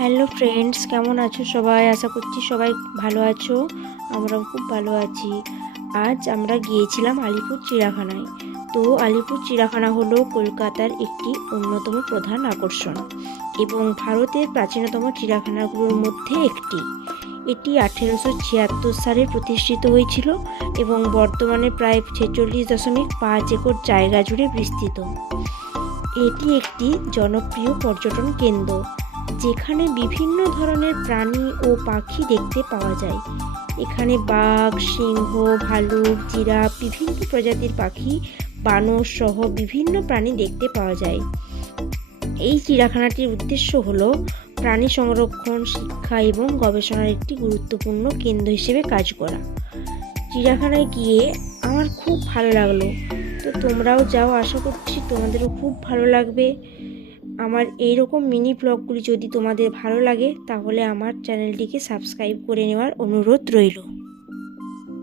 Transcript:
Hello friends, কেমন আছো সবাই? আশা করছি সবাই ভালো আছো। আমরাও খুব ভালো আছি। আজ আমরা গিয়েছিলাম আলিপুর চিড়িয়াখানায়। তো আলিপুর চিড়িয়াখানা হলো কলকাতার একটি অন্যতম প্রধান আকর্ষণ এবং ভারতের প্রাচীনতম চিড়িয়াখানাগুলোর মধ্যে একটি। এটি 1876 সালে প্রতিষ্ঠিত হয়েছিল এবং বর্তমানে প্রায় 46.5 একর জায়গা জুড়ে বিস্তৃত। এটি একটি জনপ্রিয় পর্যটন কেন্দ্র যেখানে বিভিন্ন ধরনের প্রাণী ও পাখি দেখতে পাওয়া যায়। এখানে বাঘ, সিংহ, ভালুক, জিরাফ, বিভিন্ন প্রজাতির পাখি, বানর সহ বিভিন্ন প্রাণী দেখতে পাওয়া যায়। এই চিড়িয়াখানাটির উদ্দেশ্য হলো প্রাণী সংরক্ষণ, শিক্ষা এবং গবেষণার একটি গুরুত্বপূর্ণ কেন্দ্র হিসেবে কাজ করা। চিড়িয়াখানায় গিয়ে আমার খুব ভালো লাগলো। তো তোমরাও যাও, আশা করছি তোমাদেরও খুব ভালো লাগবে। আমার এইরকম মিনি ব্লগগুলি যদি তোমাদের ভালো লাগে তাহলে আমার চ্যানেলটিকে সাবস্ক্রাইব করে নেওয়ার অনুরোধ রইল।